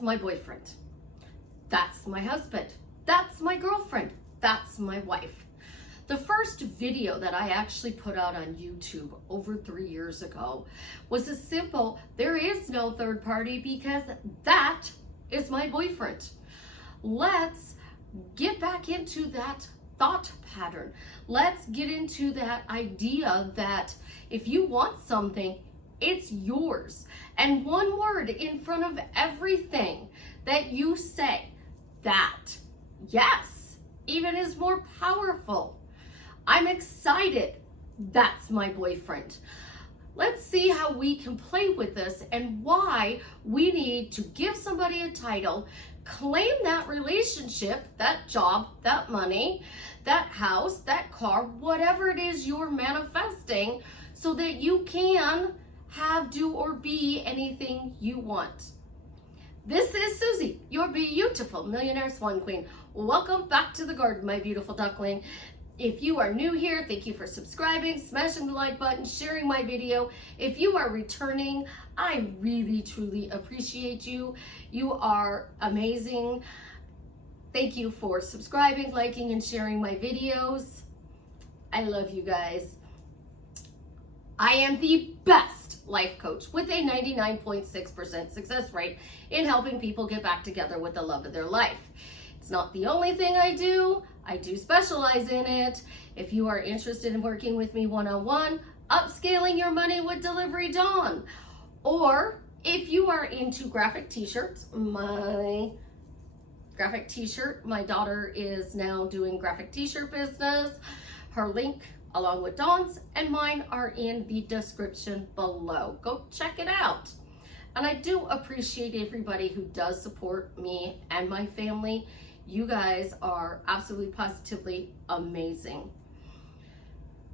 That's my boyfriend. That's my husband. That's my girlfriend. That's my wife. The first video that I actually put out on YouTube over 3 years ago was a simple, there is no third party because that is my boyfriend. Let's get back into that thought pattern. Let's get into that idea that if you want something, it's yours. And one word in front of everything that you say, that, yes, even is more powerful. I'm excited. That's my boyfriend. Let's see how we can play with this and why we need to give somebody a title, claim that relationship, that job, that money, that house, that car, whatever it is you're manifesting, so that you can have, do, or be anything you want. This is Susie, your beautiful Millionaire Swan Queen. Welcome back to the garden, my beautiful duckling. If you are new here, thank you for subscribing, smashing the like button, sharing my video. If you are returning, I really, truly appreciate you. You are amazing. Thank you for subscribing, liking, and sharing my videos. I love you guys. I am the best life coach with a 99.6% success rate in helping people get back together with the love of their life. It's not the only thing I do specialize in it. If you are interested in working with me one-on-one, upscaling your money with Delivery Dawn, or if you are into graphic t-shirts, my graphic t-shirt, my daughter is now doing graphic t-shirt business. Her link along with Dawn's and mine are in the description below. Go check it out. And I do appreciate everybody who does support me and my family. You guys are absolutely positively amazing.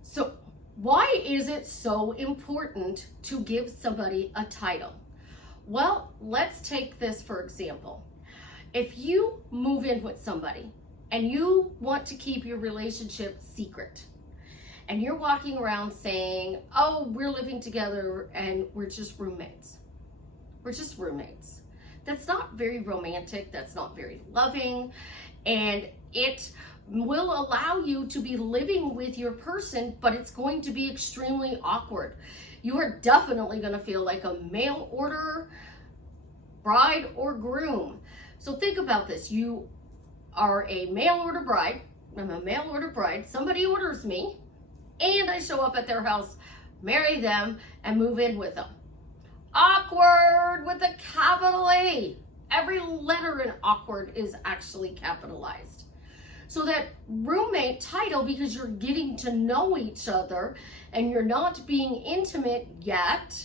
So why is it so important to give somebody a title? Well, let's take this for example. If you move in with somebody and you want to keep your relationship secret, and you're walking around saying, oh, we're living together and we're just roommates. We're just roommates. That's not very romantic. That's not very loving. And it will allow you to be living with your person, but it's going to be extremely awkward. You are definitely going to feel like a mail order bride or groom. So think about this. You are a mail order bride. I'm a mail order bride. Somebody orders me and I show up at their house, marry them, and move in with them. Awkward with a capital A. Every letter in awkward is actually capitalized. So that roommate title, because you're getting to know each other and you're not being intimate yet,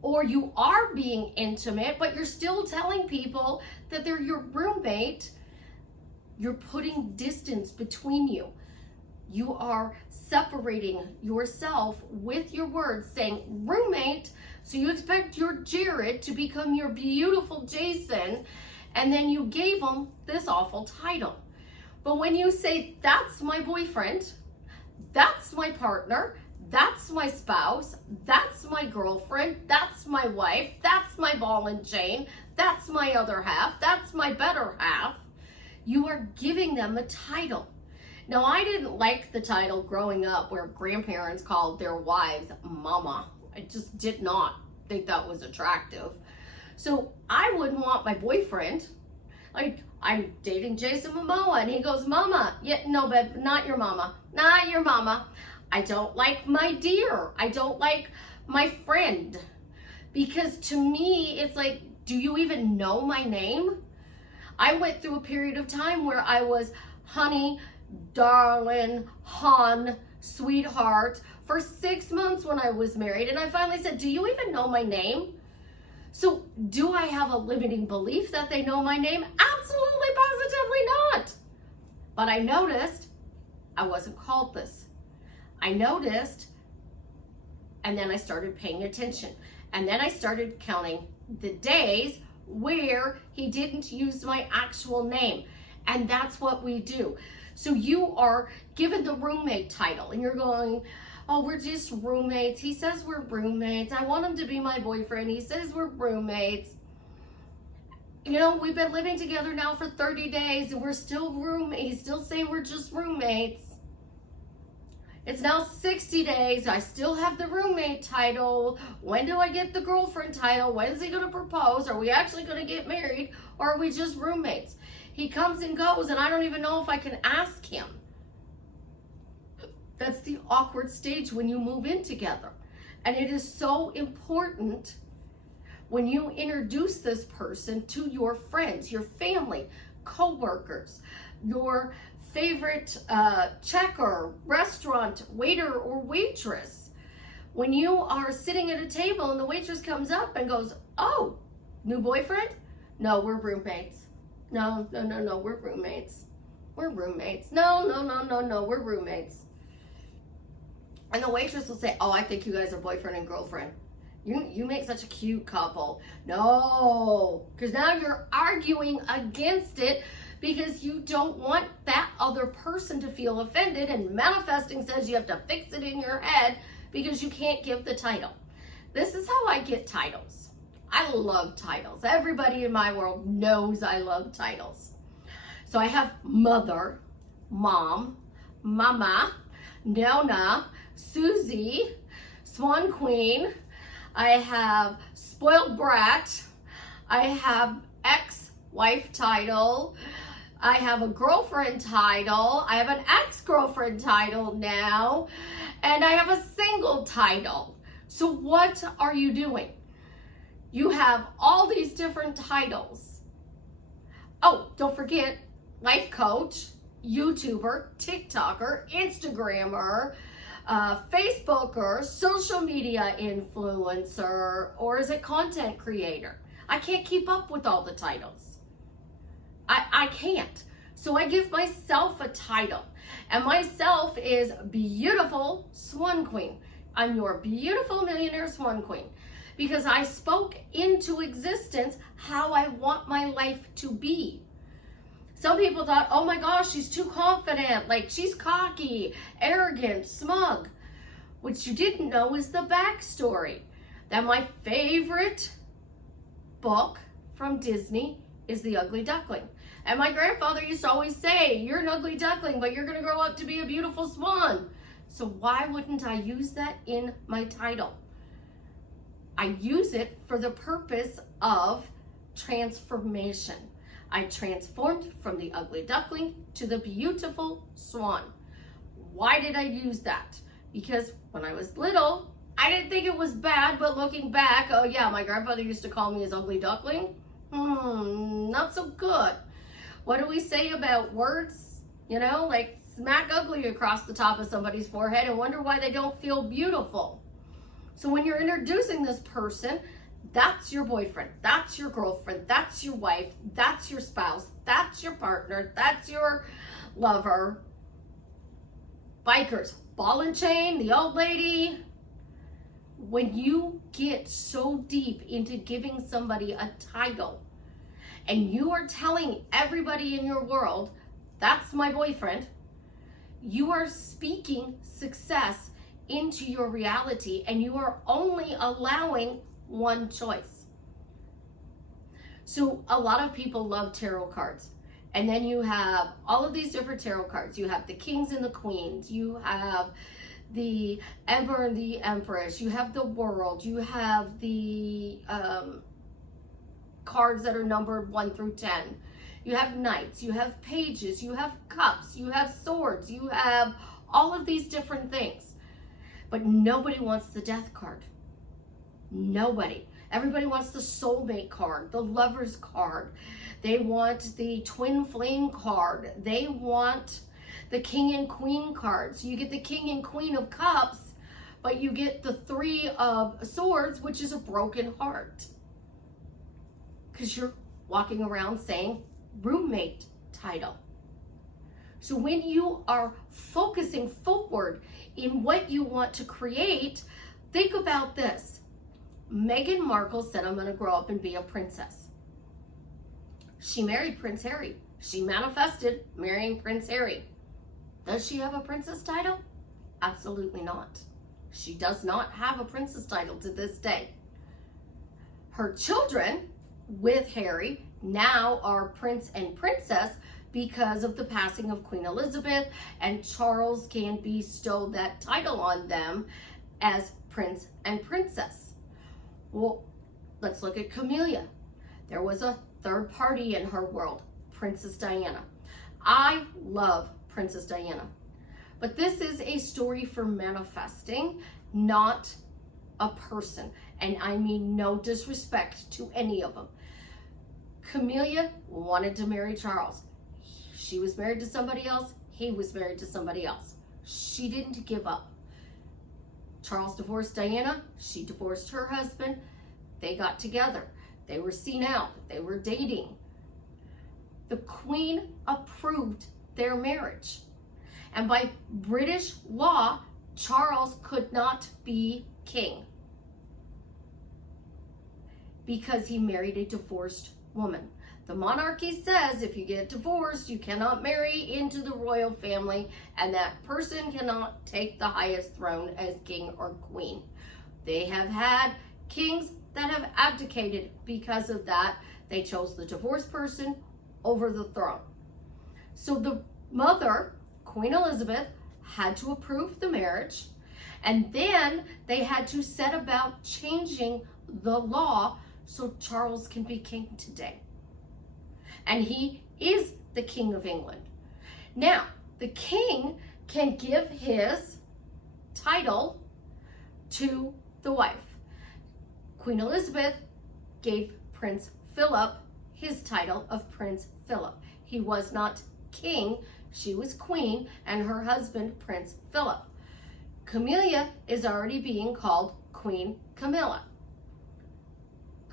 or you are being intimate, but you're still telling people that they're your roommate, you're putting distance between you. You are separating yourself with your words, saying roommate, so you expect your Jared to become your beautiful Jason, and then you gave him this awful title. But when you say, that's my boyfriend, that's my partner, that's my spouse, that's my girlfriend, that's my wife, that's my ball and chain, that's my other half, that's my better half, you are giving them a title. Now, I didn't like the title growing up where grandparents called their wives mama. I just did not think that was attractive. So I wouldn't want my boyfriend, like I'm dating Jason Momoa and he goes, mama. Yeah, no, babe, not your mama. Not your mama. I don't like my dear. I don't like my friend. Because to me, it's like, do you even know my name? I went through a period of time where I was honey, darling, hon, sweetheart for 6 months when I was married. And I finally said, do you even know my name? So do I have a limiting belief that they know my name? Absolutely, positively not. But I noticed I wasn't called this. I noticed, and then I started paying attention. And then I started counting the days where he didn't use my actual name. And that's what we do. So you are given the roommate title and you're going, oh, we're just roommates. He says we're roommates. I want him to be my boyfriend. He says we're roommates. You know, we've been living together now for 30 days and we're still roommates. He's still saying we're just roommates. It's now 60 days. I still have the roommate title. When do I get the girlfriend title? When is he going to propose? Are we actually going to get married? Or are we just roommates? He comes and goes and I don't even know if I can ask him. That's the awkward stage when you move in together. And it is so important when you introduce this person to your friends, your family, co-workers, your favorite checker, restaurant waiter or waitress. When you are sitting at a table and the waitress comes up and goes, "Oh, new boyfriend? No, we're roommates. No, we're roommates. We're roommates. No, we're roommates." And the waitress will say, "Oh, I think you guys are boyfriend and girlfriend. You make such a cute couple." No, because now you're arguing against it because you don't want that other person to feel offended, and manifesting says you have to fix it in your head because you can't give the title. This is how I get titles. I love titles. Everybody in my world knows I love titles. So I have mother, mom, mama, Nona, Susie, Swan Queen. I have spoiled brat. I have ex-wife title. I have a girlfriend title. I have an ex-girlfriend title now. And I have a single title. So what are you doing? You have all these different titles. Oh, don't forget, life coach, YouTuber, TikToker, Instagrammer, Facebooker, social media influencer, or is it content creator? I can't keep up with all the titles. I can't. So I give myself a title. And myself is Beautiful Swan Queen. I'm your beautiful millionaire Swan Queen. Because I spoke into existence how I want my life to be. Some people thought, "Oh my gosh, she's too confident, like she's cocky, arrogant, smug." What you didn't know is the backstory. That my favorite book from Disney is The Ugly Duckling. And my grandfather used to always say, "You're an ugly duckling, but you're going to grow up to be a beautiful swan." So why wouldn't I use that in my title? I use it for the purpose of transformation. I transformed from the ugly duckling to the beautiful swan. Why did I use that? Because when I was little, I didn't think it was bad, but looking back, oh yeah, my grandfather used to call me his ugly duckling. Not so good. What do we say about words? You know, like smack ugly across the top of somebody's forehead and wonder why they don't feel beautiful. So when you're introducing this person, that's your boyfriend, that's your girlfriend, that's your wife, that's your spouse, that's your partner, that's your lover. Bikers, ball and chain, the old lady. When you get so deep into giving somebody a title and you are telling everybody in your world, "That's my boyfriend," you are speaking success into your reality, and you are only allowing one choice. So a lot of people love tarot cards, and then you have all of these different tarot cards. You have the kings and the queens, you have the emperor and the empress, you have the world, you have the cards that are numbered 1 through 10. You have knights, you have pages, you have cups, you have swords, you have all of these different things. But nobody wants the death card. Nobody. Everybody wants the soulmate card, the lover's card. They want the twin flame card. They want the king and queen card. So you get the king and queen of cups, but you get the 3 of swords, which is a broken heart. Because you're walking around saying roommate title. So when you are focusing forward in what you want to create, think about this. Meghan Markle said, "I'm going to grow up and be a princess." She married Prince Harry. She manifested marrying Prince Harry. Does she have a princess title? Absolutely not. She does not have a princess title to this day. Her children with Harry now are prince and princess because of the passing of Queen Elizabeth, and Charles can bestow that title on them as prince and princess. Well, let's look at Camilla. There was a third party in her world, Princess Diana. I love Princess Diana, but this is a story for manifesting, not a person. And I mean no disrespect to any of them. Camilla wanted to marry Charles. She was married to somebody else. He was married to somebody else. She didn't give up. Charles divorced Diana. She divorced her husband. They got together. They were seen out. They were dating. The Queen approved their marriage. And by British law, Charles could not be king because he married a divorced woman. The monarchy says if you get divorced, you cannot marry into the royal family, and that person cannot take the highest throne as king or queen. They have had kings that have abdicated because of that. They chose the divorced person over the throne. So the mother, Queen Elizabeth, had to approve the marriage, and then they had to set about changing the law so Charles can be king today. And he is the King of England. Now, the king can give his title to the wife. Queen Elizabeth gave Prince Philip his title of Prince Philip. He was not king, she was queen, and her husband, Prince Philip. Camilla is already being called Queen Camilla.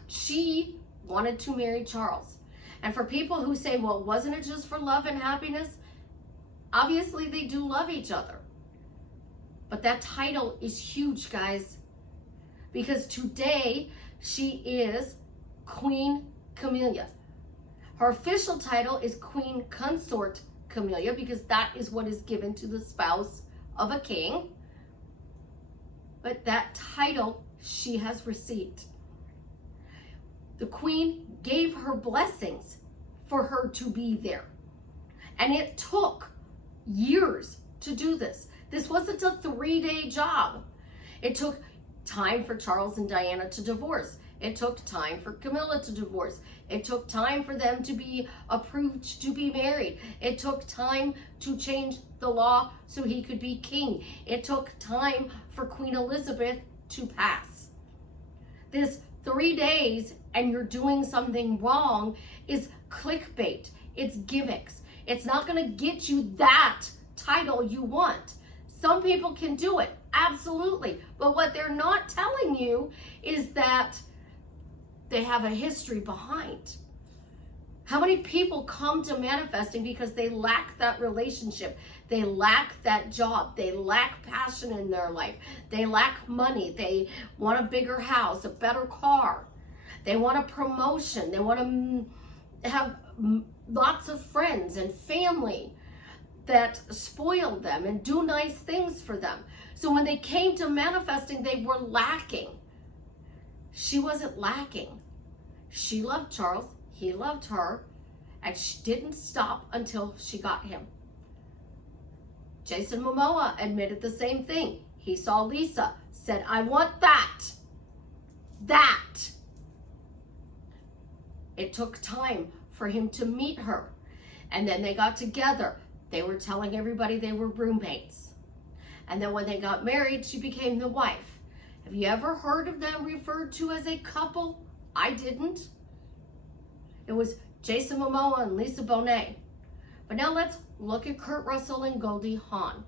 She wanted to marry Charles. And for people who say, well, wasn't it just for love and happiness? Obviously, they do love each other. But that title is huge, guys. Because today, she is Queen Camilla. Her official title is Queen Consort Camilla, because that is what is given to the spouse of a king. But that title she has received. The Queen gave her blessings for her to be there. And it took years to do this. This wasn't a 3-day job. It took time for Charles and Diana to divorce. It took time for Camilla to divorce. It took time for them to be approved to be married. It took time to change the law so he could be king. It took time for Queen Elizabeth to pass. This 3 days and you're doing something wrong is clickbait. It's gimmicks. It's not going to get you that title you want. Some people can do it, absolutely. But what they're not telling you is that they have a history behind. How many people come to manifesting because they lack that relationship? They lack that job. They lack passion in their life. They lack money. They want a bigger house, a better car. They want a promotion. They want to have lots of friends and family that spoil them and do nice things for them. So when they came to manifesting, they were lacking. She wasn't lacking. She loved Charles. He loved her. And she didn't stop until she got him. Jason Momoa admitted the same thing. He saw Lisa, said, I want that. That. It took time for him to meet her. And then they got together. They were telling everybody they were roommates. And then when they got married, she became the wife. Have you ever heard of them referred to as a couple? I didn't. It was Jason Momoa and Lisa Bonet. But now let's look at Kurt Russell and Goldie Hawn.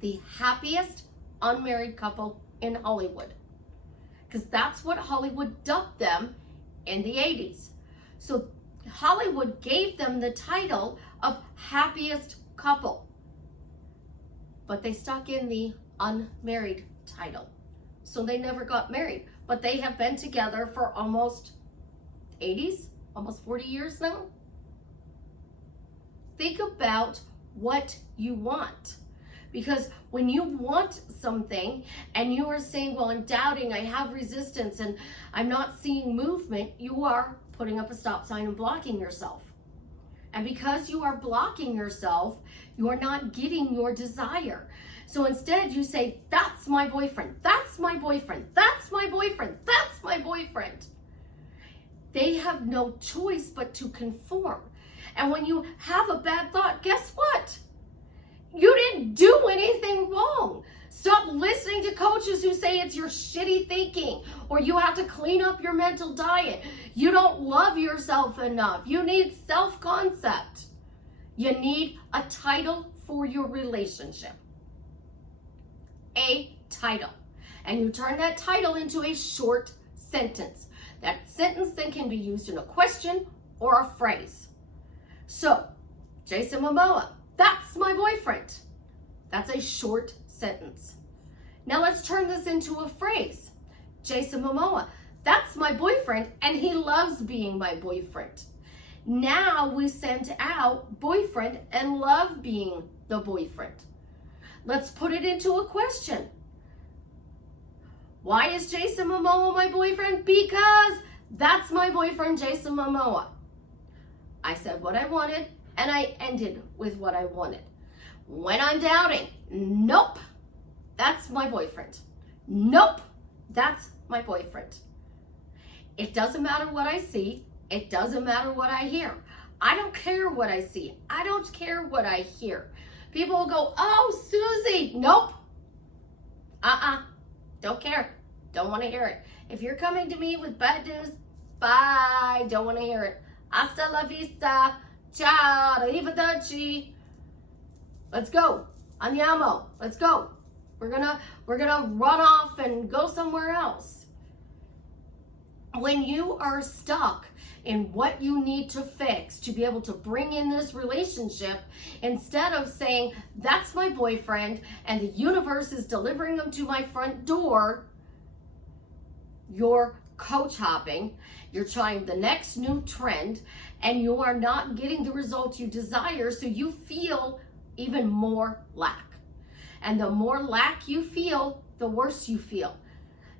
The happiest unmarried couple in Hollywood. Because that's what Hollywood dubbed them in the 80s. So Hollywood gave them the title of happiest couple. But they stuck in the unmarried title. So they never got married. But they have been together for almost 40 years now. Think about what you want. Because when you want something and you are saying, well, I'm doubting, I have resistance, and I'm not seeing movement, you are putting up a stop sign and blocking yourself. And because you are blocking yourself, you are not getting your desire. So instead you say, that's my boyfriend, that's my boyfriend, that's my boyfriend, that's my boyfriend. They have no choice but to conform. And when you have a bad thought, guess what? You didn't do anything wrong. Stop listening to coaches who say it's your shitty thinking, or you have to clean up your mental diet. You don't love yourself enough. You need self-concept. You need a title for your relationship. A title. And you turn that title into a short sentence. That sentence then can be used in a question or a phrase. So, Jason Momoa, that's my boyfriend. That's a short sentence. Now let's turn this into a phrase. Jason Momoa, that's my boyfriend, and he loves being my boyfriend. Now we send out boyfriend and love being the boyfriend. Let's put it into a question. Why is Jason Momoa my boyfriend? Because that's my boyfriend, Jason Momoa. I said what I wanted, and I ended with what I wanted. When I'm doubting, nope, that's my boyfriend. Nope, that's my boyfriend. It doesn't matter what I see. It doesn't matter what I hear. I don't care what I see. I don't care what I hear. People will go, oh, Susie, nope. Don't care. Don't want to hear it. If you're coming to me with bad news, bye. Don't want to hear it. Hasta la vista. Ciao. Arrivederci. Let's go. Andiamo. Let's go. We're gonna run off and go somewhere else. When you are stuck in what you need to fix to be able to bring in this relationship, instead of saying, that's my boyfriend and the universe is delivering them to my front door, you're coach hopping, you're trying the next new trend, and you are not getting the results you desire, so you feel even more lack. And the more lack you feel, the worse you feel.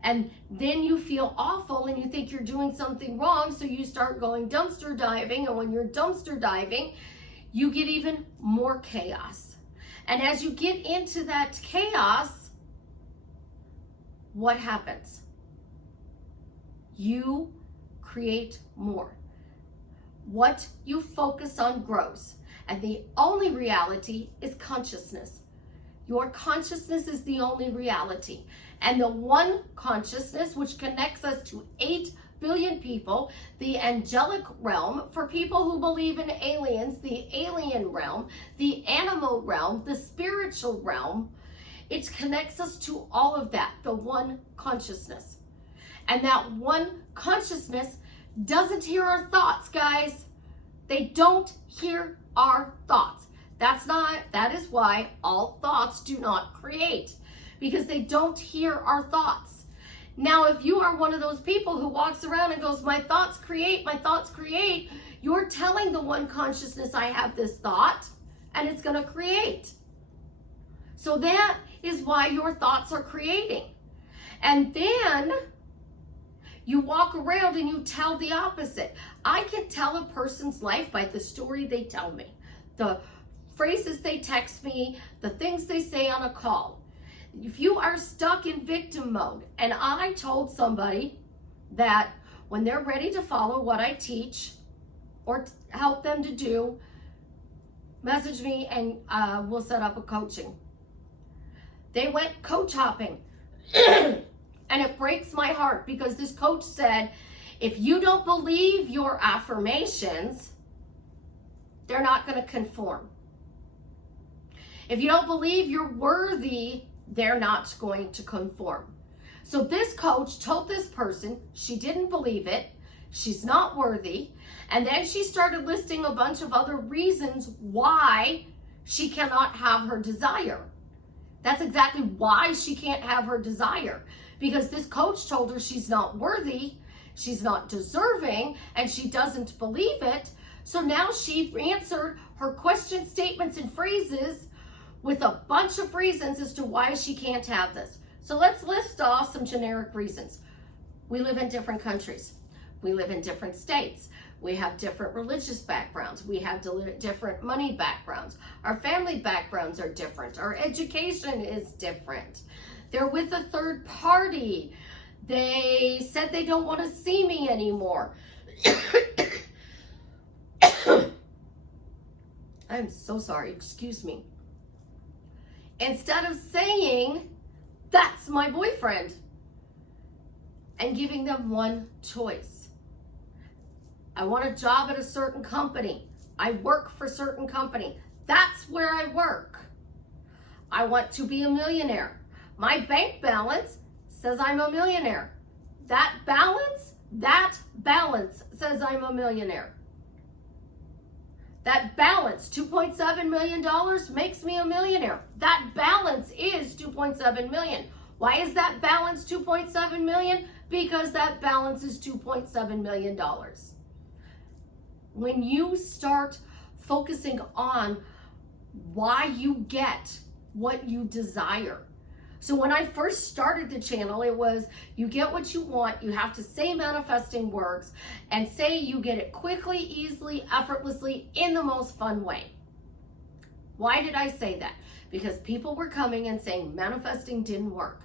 And then you feel awful and you think you're doing something wrong, so you start going dumpster diving, and when you're dumpster diving, you get even more chaos. And as you get into that chaos, what happens? You create more. What you focus on grows. And the only reality is consciousness. Your consciousness is the only reality. And the one consciousness which connects us to 8 billion people, the angelic realm, for people who believe in aliens, the alien realm, the animal realm, the spiritual realm, it connects us to all of that, the one consciousness. And that one consciousness doesn't hear our thoughts, guys. They don't hear our thoughts. That is why all thoughts do not create, because they don't hear our thoughts. Now, if you are one of those people who walks around and goes, my thoughts create, you're telling the one consciousness, I have this thought, and it's going to create. So that is why your thoughts are creating. And then you walk around and you tell the opposite. I can tell a person's life by the story they tell me, the phrases they text me, the things they say on a call. If you are stuck in victim mode, and I told somebody that when they're ready to follow what I teach or help them to do, message me and we'll set up a coaching. They went coach hopping. And it breaks my heart, because this coach said, if you don't believe your affirmations, they're not going to conform. If you don't believe you're worthy, they're not going to conform. So this coach told this person she didn't believe it, she's not worthy, and then she started listing a bunch of other reasons why she cannot have her desire. That's exactly why she can't have her desire, because this coach told her she's not worthy, she's not deserving, and she doesn't believe it. So now she answered her question statements and phrases with a bunch of reasons as to why she can't have this. So let's list off some generic reasons. We live in different countries. We live in different states. We have different religious backgrounds. We have different money backgrounds. Our family backgrounds are different. Our education is different. They're with a third party. They said they don't want to see me anymore. I'm so sorry, excuse me. Instead of saying, that's my boyfriend, and giving them one choice. I want a job at a certain company. I work for a certain company. That's where I work. I want to be a millionaire. My bank balance says I'm a millionaire. That balance says I'm a millionaire. That balance, $2.7 million, makes me a millionaire. That balance is $2.7 million. Why is that balance $2.7 million? Because that balance is $2.7 million. When you start focusing on why you get what you desire. So when I first started the channel, it was you get what you want, you have to say manifesting works, and say you get it quickly, easily, effortlessly, in the most fun way. Why did I say that? Because people were coming and saying manifesting didn't work.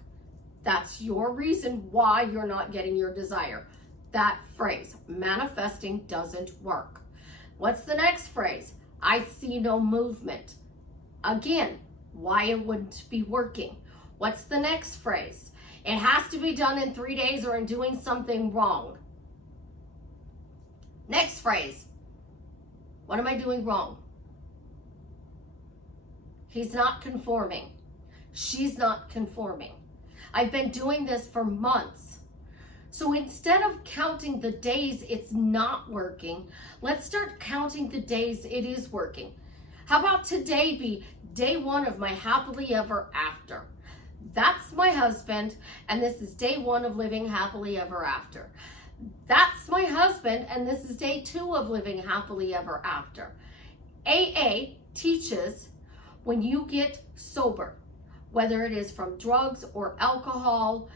That's your reason why you're not getting your desire. That phrase, manifesting doesn't work. What's the next phrase? I see no movement. Again, why it wouldn't be working. What's the next phrase? It has to be done in 3 days or I'm doing something wrong. Next phrase. What am I doing wrong? He's not conforming. She's not conforming. I've been doing this for months. So instead of counting the days it's not working, let's start counting the days it is working. How about today be day one of my happily ever after? That's my husband, and this is day one of living happily ever after. That's my husband, and this is day two of living happily ever after. AA teaches when you get sober, whether it is from drugs or alcohol,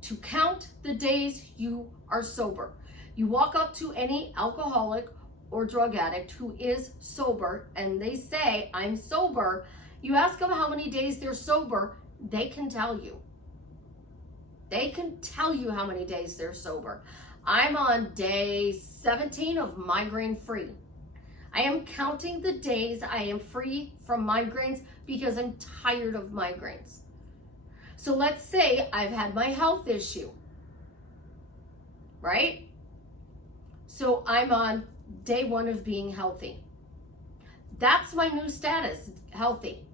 to count the days you are sober. You walk up to any alcoholic or drug addict who is sober and they say, I'm sober. You ask them how many days they're sober, they can tell you. They can tell you how many days they're sober. I'm on day 17 of migraine free. I am counting the days I am free from migraines because I'm tired of migraines. So let's say I've had my health issue, right? So I'm on day one of being healthy. That's my new status, healthy.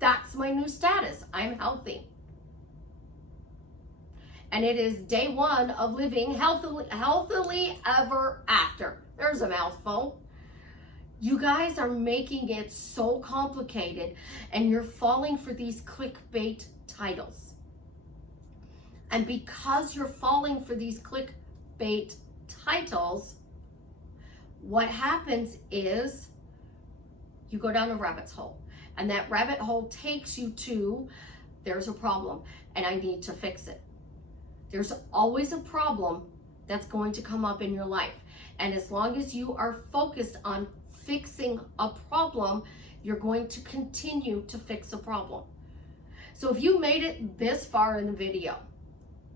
That's my new status, I'm healthy. And it is day one of living healthily ever after. There's a mouthful. You guys are making it so complicated and you're falling for these clickbait titles. And because you're falling for these clickbait titles, what happens is you go down a rabbit's hole. And that rabbit hole takes you to, there's a problem and I need to fix it. There's always a problem that's going to come up in your life. And as long as you are focused on fixing a problem, you're going to continue to fix a problem. So if you made it this far in the video,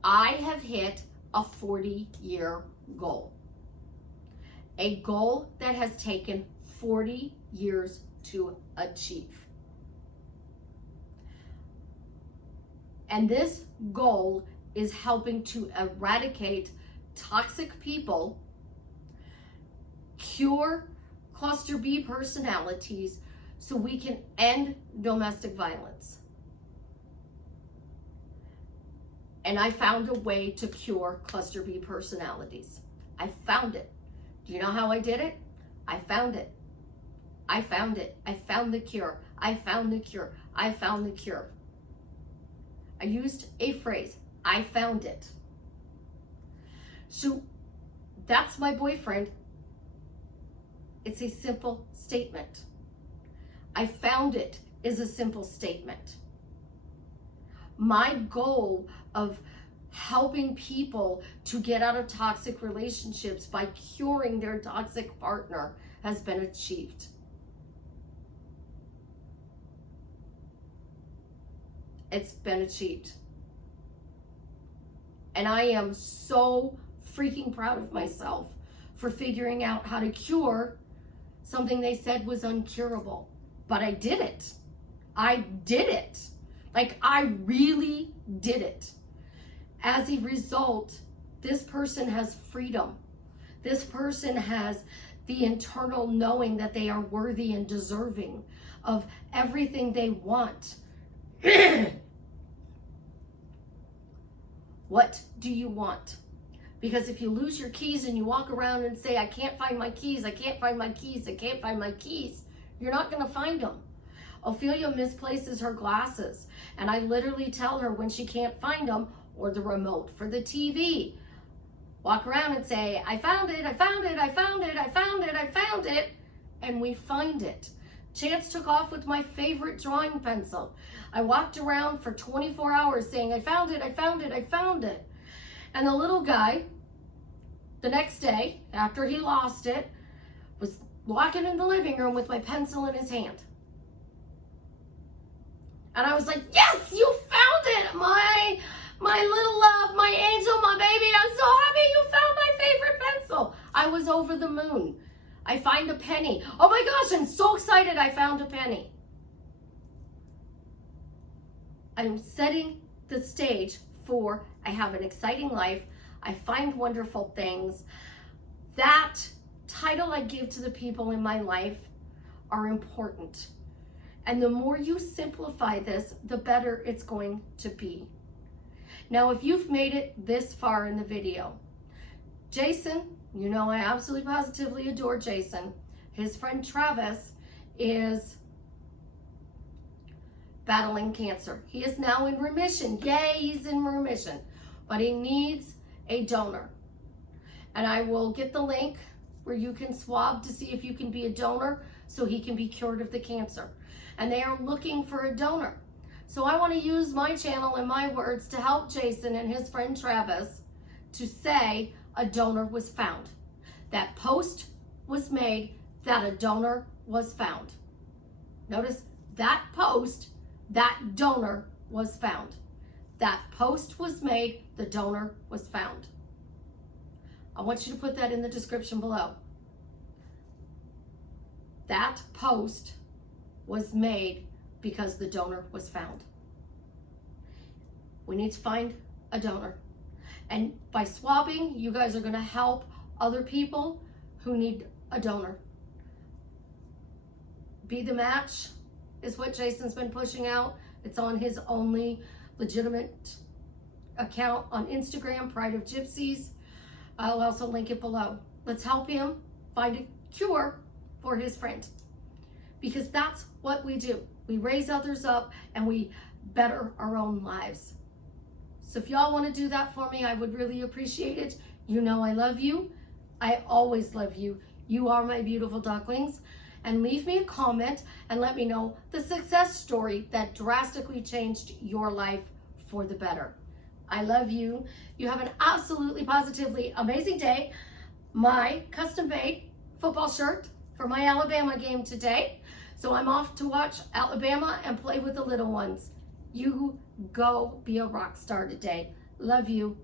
I have hit a 40-year goal. A goal that has taken 40 years to achieve. And this goal is helping to eradicate toxic people, cure cluster B personalities, so we can end domestic violence. And I found a way to cure cluster B personalities. I found it. Do you know how I did it? I found it. I found it. I found the cure. I found the cure. I found the cure. I used a phrase, I found it. So that's my boyfriend. It's a simple statement. I found it is a simple statement. My goal of helping people to get out of toxic relationships by curing their toxic partner has been achieved. It's been achieved. And I am so freaking proud of myself for figuring out how to cure something they said was incurable. But I did it. I did it. Like, I really did it. As a result, this person has freedom. This person has the internal knowing that they are worthy and deserving of everything they want. What do you want? Because if you lose your keys and you walk around and say, I can't find my keys, I can't find my keys, I can't find my keys, you're not going to find them. Ophelia misplaces her glasses, and I literally tell her when she can't find them, or the remote for the TV, walk around and say, I found it, I found it, I found it, I found it, I found it, and we find it. Chance took off with my favorite drawing pencil. I walked around for 24 hours saying, I found it, I found it, I found it. And the little guy, the next day, after he lost it, was walking in the living room with my pencil in his hand. And I was like, yes, you found it, my little love, my angel, my baby. I'm so happy you found my favorite pencil. I was over the moon. I find a penny. Oh my gosh, I'm so excited I found a penny. I'm setting the stage for I have an exciting life. I find wonderful things. That title I give to the people in my life are important. And the more you simplify this, the better it's going to be. Now, if you've made it this far in the video, Jason, you know I absolutely positively adore Jason. His friend Travis is battling cancer. He is now in remission. Yay, he's in remission. But he needs a donor. And I will get the link where you can swab to see if you can be a donor so he can be cured of the cancer. And they are looking for a donor. So I want to use my channel and my words to help Jason and his friend Travis to say a donor was found. That post was made that a donor was found. Notice that post, that donor was found. That post was made, the donor was found. I want you to put that in the description below. That post was made because the donor was found. We need to find a donor. And by swabbing, you guys are going to help other people who need a donor. Be the Match is what Jason's been pushing out. It's on his only legitimate account on Instagram, Pride of Gypsies. I'll also link it below. Let's help him find a cure for his friend. Because that's what we do. We raise others up and we better our own lives. So if y'all want to do that for me, I would really appreciate it. You know I love you. I always love you. You are my beautiful ducklings. And leave me a comment and let me know the success story that drastically changed your life for the better. I love you. You have an absolutely positively amazing day. My custom made football shirt for my Alabama game today. So I'm off to watch Alabama and play with the little ones. You go be a rock star today. Love you.